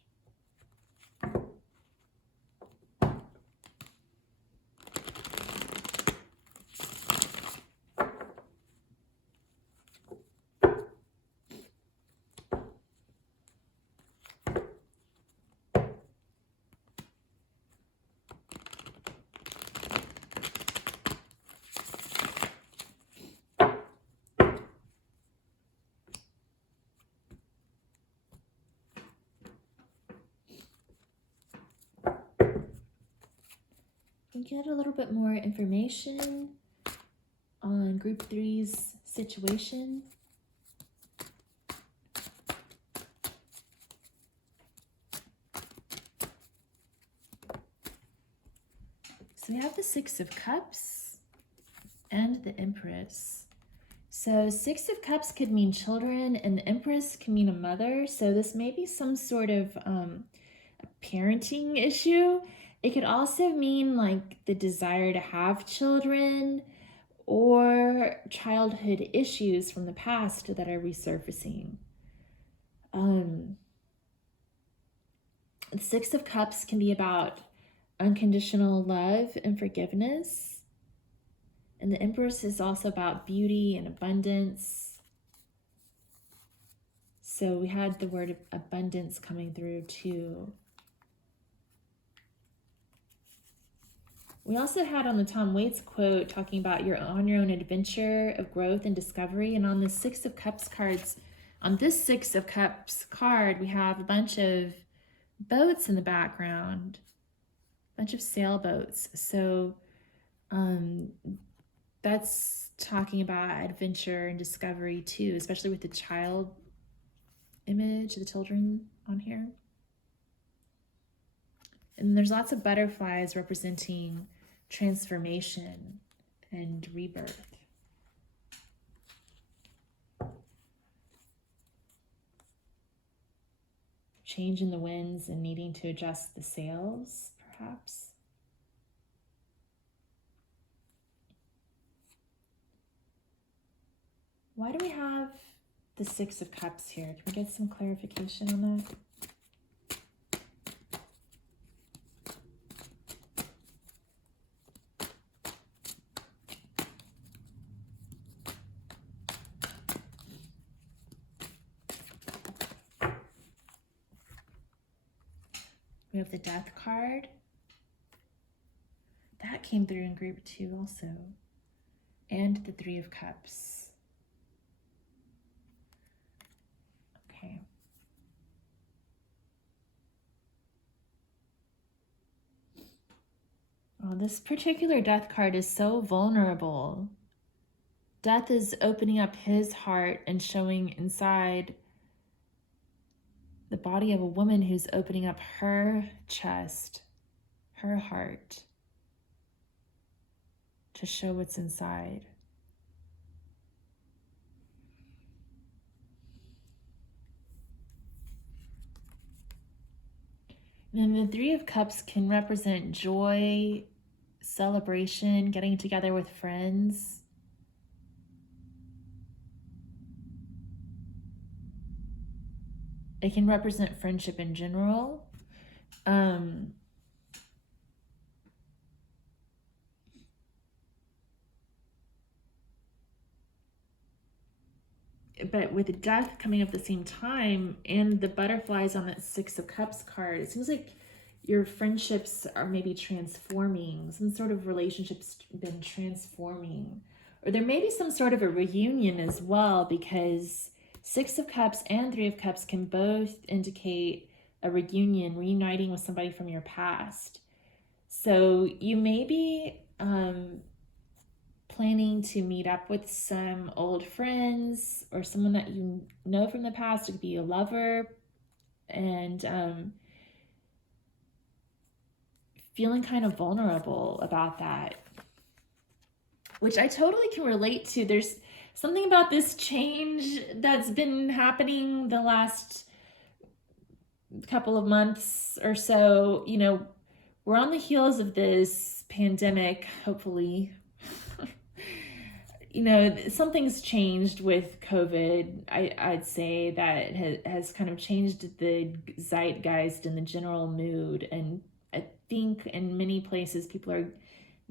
Get a little bit more information on group three's situation. So we have the Six of Cups and the Empress. So Six of Cups could mean children, and the Empress can mean a mother. So this may be some sort of a parenting issue. It could also mean like the desire to have children or childhood issues from the past that are resurfacing. The Six of Cups can be about unconditional love and forgiveness. And the Empress is also about beauty and abundance. So we had the word abundance coming through too. We also had on the Tom Waits quote talking about you're on your own adventure of growth and discovery. And on the Six of Cups cards, on this Six of Cups card, we have a bunch of boats in the background, a bunch of sailboats. So that's talking about adventure and discovery too, especially with the child image, the children on here. And there's lots of butterflies representing transformation and rebirth. Change in the winds and needing to adjust the sails, perhaps. Why do we have the Six of Cups here? Can we get some clarification on that? We have the Death card. That came through in group 2 also. And the Three of Cups. Okay. Oh, this particular Death card is so vulnerable. Death is opening up his heart and showing inside the body of a woman who's opening up her chest, her heart, to show what's inside. And then the Three of Cups can represent joy, celebration, getting together with friends. It can represent friendship in general. But with death coming up at the same time and the butterflies on that Six of Cups card, it seems like your friendships are maybe transforming. Some sort of relationship's been transforming. Or there may be some sort of a reunion as well, because Six of Cups and Three of Cups can both indicate a reunion, reuniting with somebody from your past. So you may be planning to meet up with some old friends or someone that you know from the past. It could be a lover, and feeling kind of vulnerable about that, which I totally can relate to. There's something about this change that's been happening the last couple of months or so. You know, we're on the heels of this pandemic, hopefully. You know, something's changed with COVID. I'd say that has kind of changed the zeitgeist and the general mood. And I think in many places people are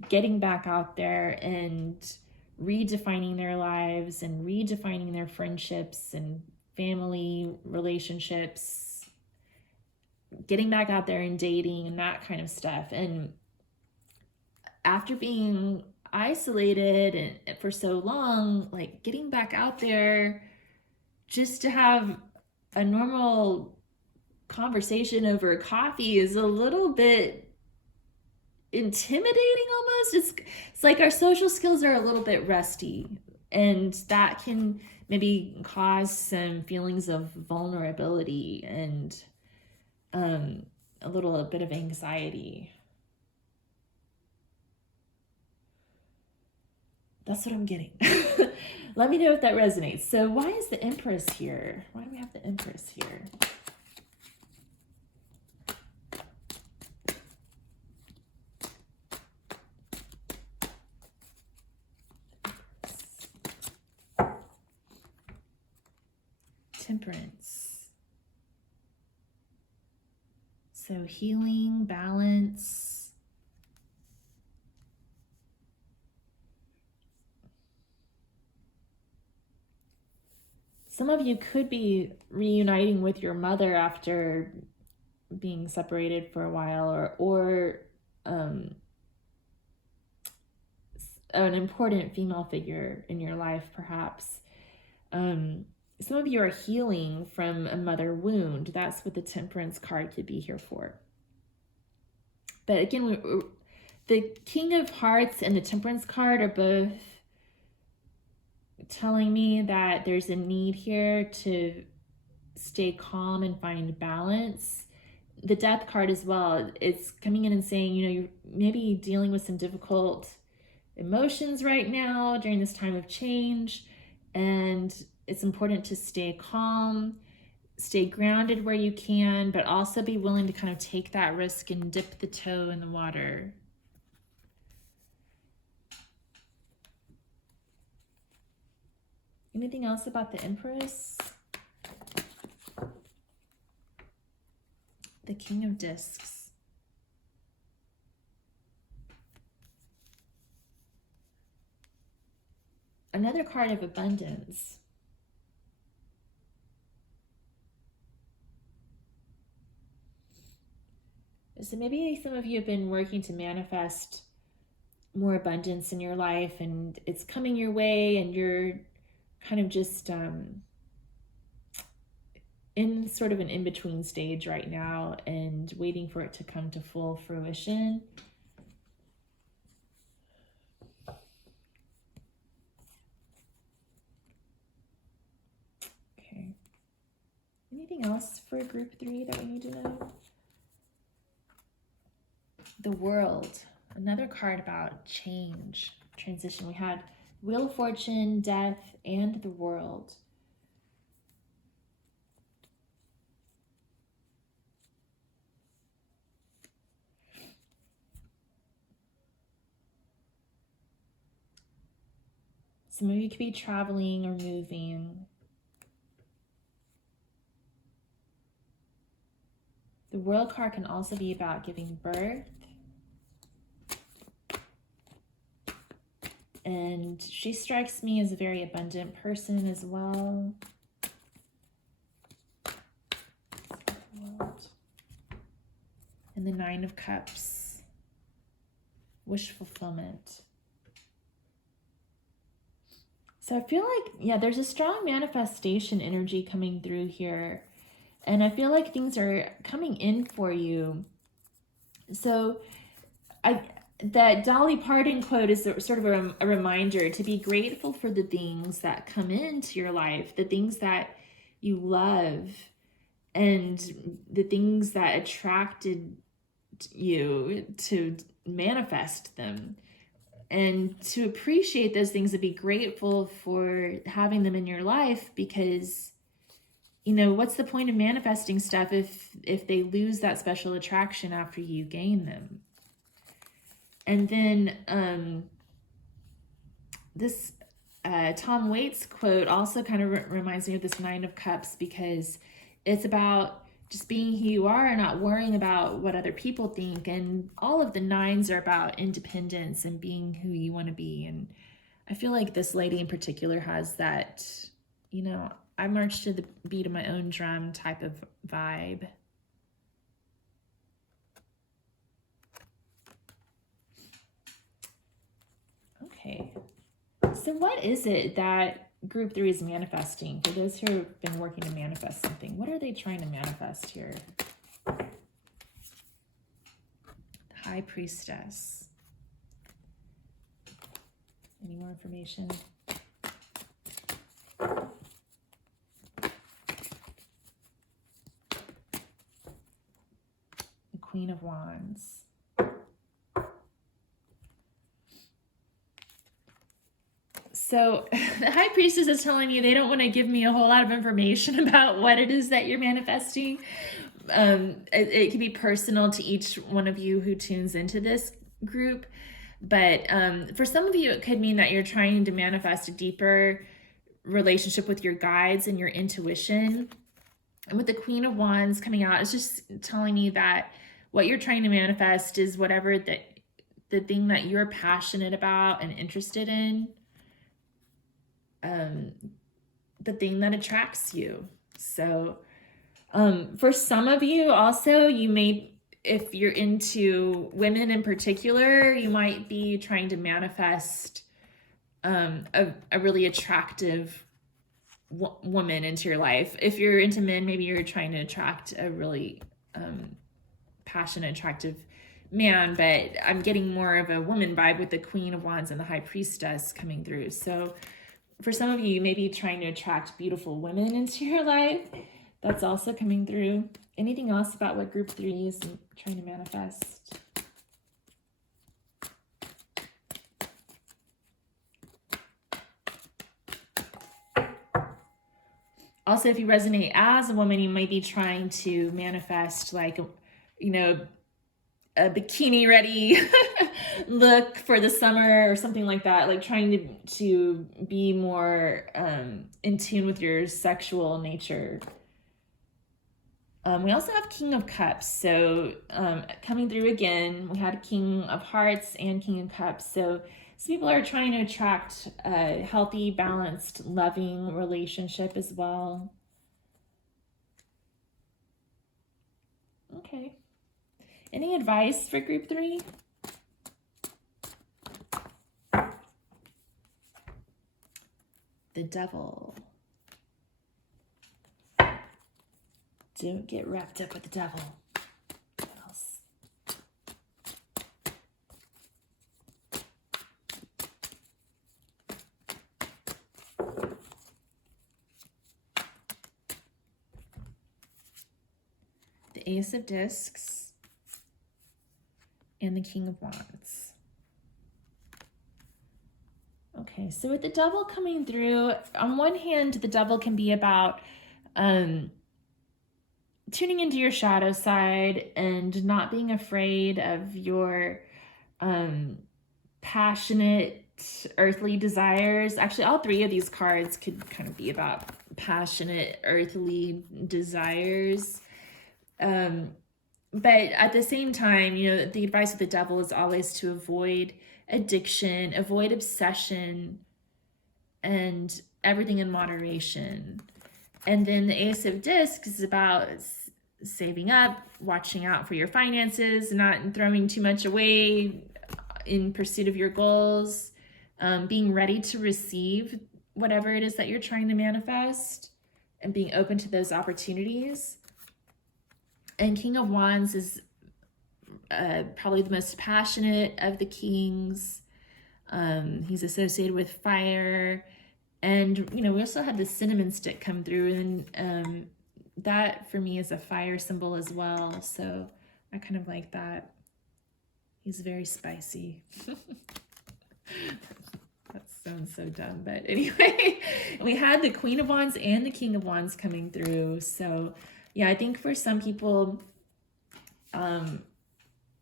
getting back out there and redefining their lives and redefining their friendships and family relationships, getting back out there and dating and that kind of stuff. And after being isolated and for so long, like getting back out there just to have a normal conversation over coffee is a little bit intimidating almost. It's like our social skills are a little bit rusty, and that can maybe cause some feelings of vulnerability and a little bit of anxiety. That's what I'm getting. Let me know if that resonates. So why is the Empress here? Why do we have the Empress here? Temperance. So healing, balance. Some of you could be reuniting with your mother after being separated for a while, or an important female figure in your life, perhaps. Some of you are healing from a mother wound. That's what the Temperance card could be here for. But again, the King of Hearts and the Temperance card are both telling me that there's a need here to stay calm and find balance. The Death card as well, it's coming in and saying, you're maybe dealing with some difficult emotions right now during this time of change, and it's important to stay calm, stay grounded where you can, but also be willing to kind of take that risk and dip the toe in the water. Anything else about the Empress? The King of Discs. Another card of abundance. So maybe some of you have been working to manifest more abundance in your life, and it's coming your way, and you're kind of just in sort of an in-between stage right now and waiting for it to come to full fruition. Okay. Anything else for group 3 that we need to know? The World, another card about change, transition. We had Wheel of Fortune, Death, and the World. Some of you could be traveling or moving. The World card can also be about giving birth. And she strikes me as a very abundant person as well. And the Nine of Cups, wish fulfillment. So I feel like, there's a strong manifestation energy coming through here. And I feel like things are coming in for you. So that Dolly Parton quote is sort of a reminder to be grateful for the things that come into your life, the things that you love, and the things that attracted you to manifest them, and to appreciate those things and be grateful for having them in your life, because what's the point of manifesting stuff if they lose that special attraction after you gain them? And then this Tom Waits quote also kind of reminds me of this Nine of Cups, because it's about just being who you are and not worrying about what other people think. And all of the nines are about independence and being who you want to be. And I feel like this lady in particular has that, I march to the beat of my own drum type of vibe. Okay, so what is it that group 3 is manifesting? For those who have been working to manifest something, what are they trying to manifest here? The High Priestess. Any more information? The Queen of Wands. So the High Priestess is telling you they don't want to give me a whole lot of information about what it is that you're manifesting. It can be personal to each one of you who tunes into this group. But for some of you, it could mean that you're trying to manifest a deeper relationship with your guides and your intuition. And with the Queen of Wands coming out, it's just telling me that what you're trying to manifest is whatever the thing that you're passionate about and interested in. The thing that attracts you. So for some of you also, you may, if you're into women in particular, you might be trying to manifest a really attractive woman into your life. If you're into men, maybe you're trying to attract a really passionate, attractive man, but I'm getting more of a woman vibe with the Queen of Wands and the High Priestess coming through. So for some of you, you may be trying to attract beautiful women into your life. That's also coming through. Anything else about what group 3 is trying to manifest? Also, if you resonate as a woman, you might be trying to manifest like, you know, a bikini ready look for the summer or something like that, like trying to be more in tune with your sexual nature. We also have King of Cups. So coming through again, we had King of Hearts and King of Cups. So some people are trying to attract a healthy, balanced, loving relationship as well. Okay. Any advice for group 3? The Devil. Don't get wrapped up with the devil. What else? The Ace of Discs and the King of Wands. Okay, so with the Devil coming through, on one hand, the Devil can be about tuning into your shadow side and not being afraid of your passionate earthly desires. Actually, all 3 of these cards could kind of be about passionate earthly desires. But at the same time, you know, the advice of the Devil is always to avoid addiction, avoid obsession, and everything in moderation. And then the Ace of Discs is about saving up, watching out for your finances, not throwing too much away in pursuit of your goals, being ready to receive whatever it is that you're trying to manifest, and being open to those opportunities. And King of Wands is probably the most passionate of the kings. He's associated with fire. And, you know, we also had the cinnamon stick come through, and that for me is a fire symbol as well. So I kind of like that. He's very spicy. That sounds so dumb, but anyway, we had the Queen of Wands and the King of Wands coming through. So yeah, I think for some people,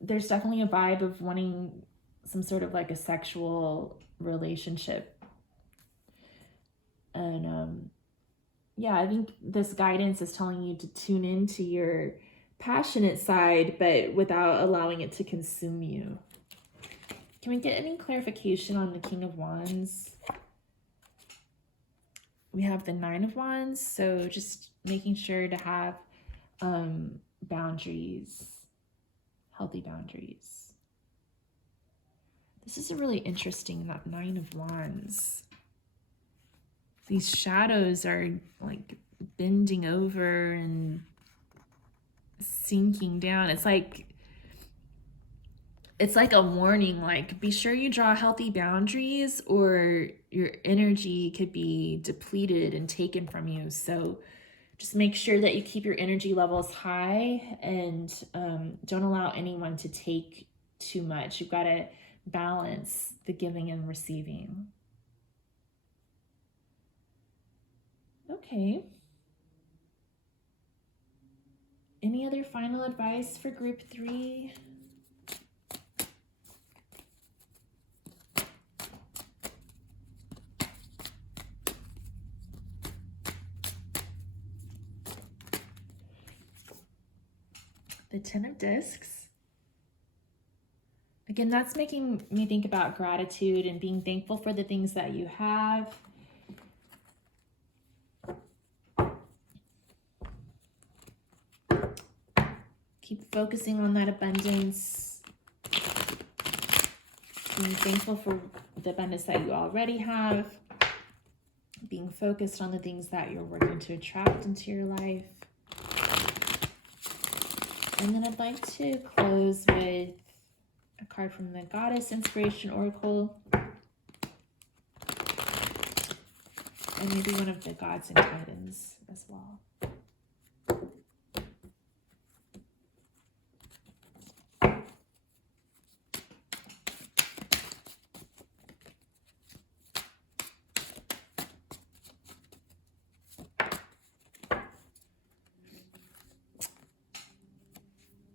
there's definitely a vibe of wanting some sort of like a sexual relationship. And yeah, I think this guidance is telling you to tune into your passionate side, but without allowing it to consume you. Can we get any clarification on the King of Wands? We have the Nine of Wands, so just making sure to have boundaries, healthy boundaries. This is a really interesting, that Nine of Wands. These shadows are like bending over and sinking down. It's like it's like a warning, like be sure you draw healthy boundaries or your energy could be depleted and taken from you. So just make sure that you keep your energy levels high and don't allow anyone to take too much. You've got to balance the giving and receiving. Okay. Any other final advice for group 3? The 10 of Discs. Again, that's making me think about gratitude and being thankful for the things that you have. Keep focusing on that abundance. Being thankful for the abundance that you already have. Being focused on the things that you're working to attract into your life. And then I'd like to close with a card from the Goddess Inspiration Oracle. And maybe one of the Gods and Titans as well.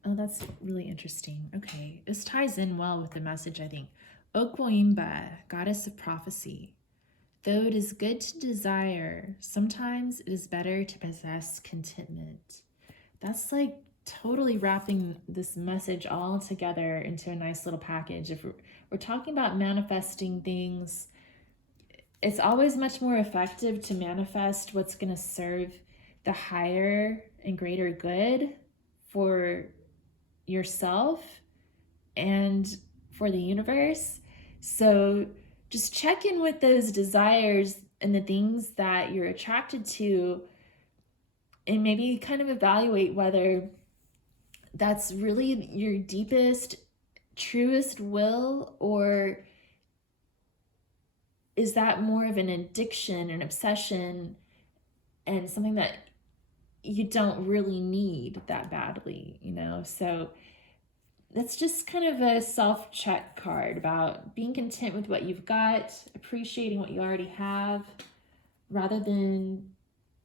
Oh, that's really interesting. Okay, this ties in well with the message, I think. Okwoimba, Goddess of Prophecy. Though it is good to desire, sometimes it is better to possess contentment. That's like totally wrapping this message all together into a nice little package. If we're talking about manifesting things, it's always much more effective to manifest what's going to serve the higher and greater good for yourself and for the universe. So just check in with those desires and the things that you're attracted to, and maybe kind of evaluate whether that's really your deepest, truest will, or is that more of an addiction, an obsession, and something that you don't really need that badly, you know? So that's just kind of a self-check card about being content with what you've got, appreciating what you already have, rather than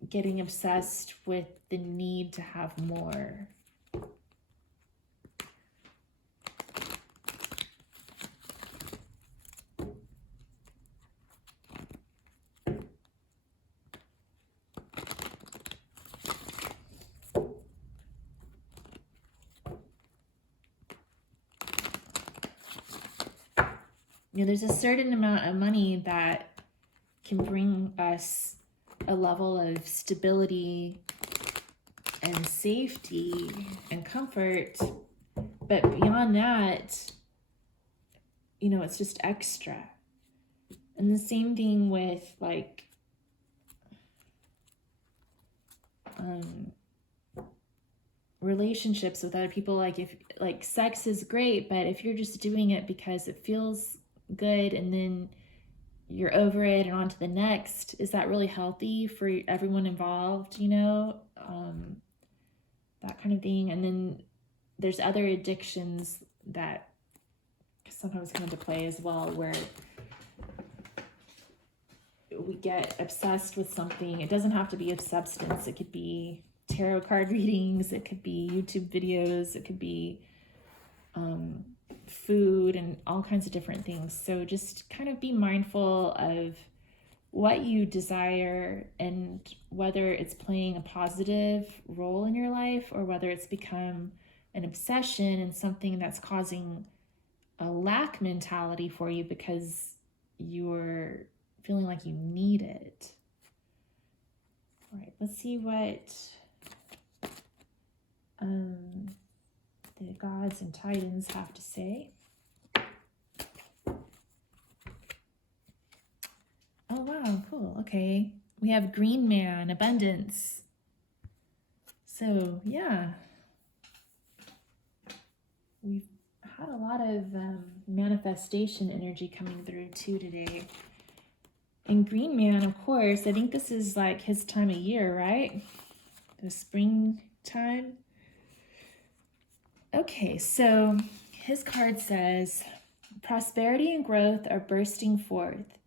getting obsessed with the need to have more. You know, there's a certain amount of money that can bring us a level of stability and safety and comfort, but beyond that, you know, it's just extra. And the same thing with like relationships with other people. Like if like sex is great, but if you're just doing it because it feels good and then you're over it and on to the next, is that really healthy for everyone involved, you know? That kind of thing. And then there's other addictions that sometimes come into play as well, where we get obsessed with something. It doesn't have to be of substance. It could be tarot card readings, it could be YouTube videos, it could be food and all kinds of different things. So just kind of be mindful of what you desire and whether it's playing a positive role in your life or whether it's become an obsession and something that's causing a lack mentality for you because you're feeling like you need it. All right, let's see what the Gods and Titans have to say. Oh, wow, cool. Okay. We have Green Man, Abundance. So, yeah. We had a lot of manifestation energy coming through too today. And Green Man, of course, I think this is like his time of year, right? The springtime. Okay, so his card says, prosperity and growth are bursting forth.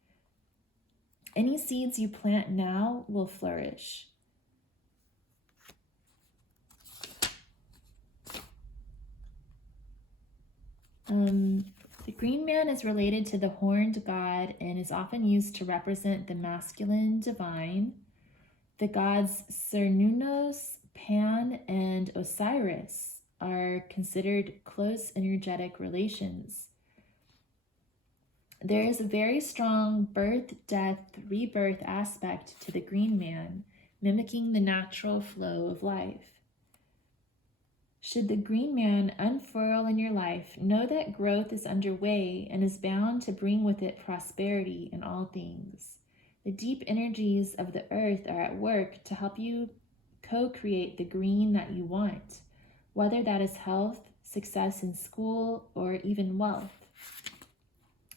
Any seeds you plant now will flourish. The Green Man is related to the horned god and is often used to represent the masculine divine. The gods Cernunnos, Pan, and Osiris are considered close energetic relations. There is a very strong birth, death, rebirth aspect to the Green Man, mimicking the natural flow of life. Should the Green Man unfurl in your life, know that growth is underway and is bound to bring with it prosperity in all things. The deep energies of the earth are at work to help you co-create the green that you want, whether that is health, success in school, or even wealth.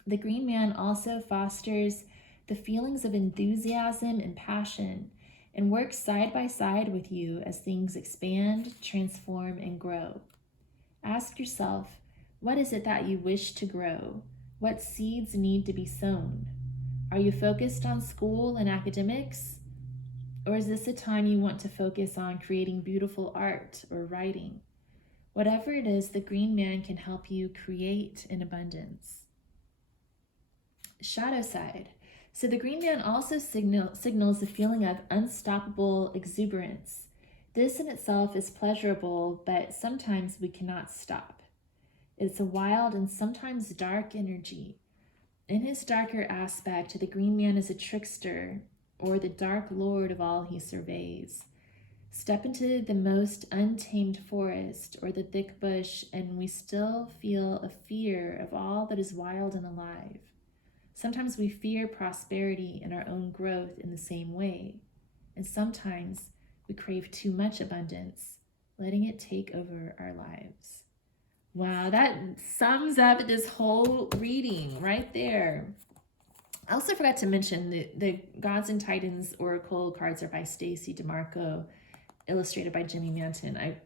The Green Man also fosters the feelings of enthusiasm and passion, and works side by side with you as things expand, transform, and grow. Ask yourself, what is it that you wish to grow? What seeds need to be sown? Are you focused on school and academics? Or is this a time you want to focus on creating beautiful art or writing? Whatever it is, the Green Man can help you create in abundance. Shadow side. So the Green Man also signals the feeling of unstoppable exuberance. This in itself is pleasurable, but sometimes we cannot stop. It's a wild and sometimes dark energy. In his darker aspect, the Green Man is a trickster, or the dark lord of all he surveys. Step into the most untamed forest or the thick bush, and we still feel a fear of all that is wild and alive. Sometimes we fear prosperity and our own growth in the same way, and sometimes we crave too much abundance, letting it take over our lives. Wow, that sums up this whole reading right there. I also forgot to mention the Gods and Titans Oracle cards are by Stacy DeMarco, illustrated by Jimmy Manton. I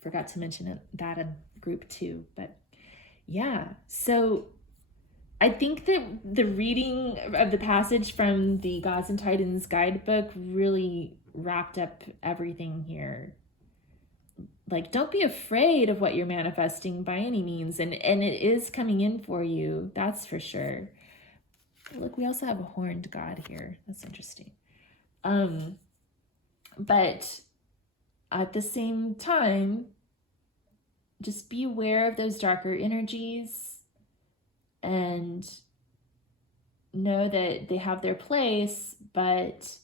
forgot to mention that in group 2, but yeah, so I think that the reading of the passage from the Gods and Titans guidebook really wrapped up everything here. Like, don't be afraid of what you're manifesting by any means, and it is coming in for you, that's for sure. Look, we also have a horned god here. That's interesting. But at the same time, just be aware of those darker energies and know that they have their place, but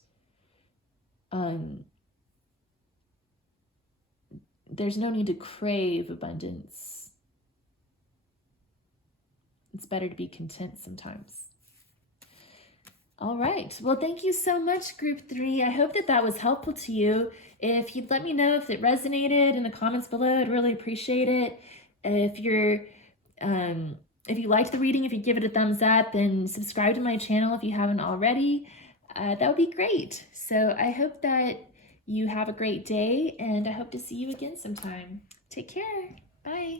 there's no need to crave abundance. It's better to be content sometimes. All right. Well, thank you so much, Group 3. I hope that was helpful to you. If you'd let me know if it resonated in the comments below, I'd really appreciate it. If you liked the reading, if you give it a thumbs up and subscribe to my channel if you haven't already, that would be great. So I hope that you have a great day, and I hope to see you again sometime. Take care. Bye.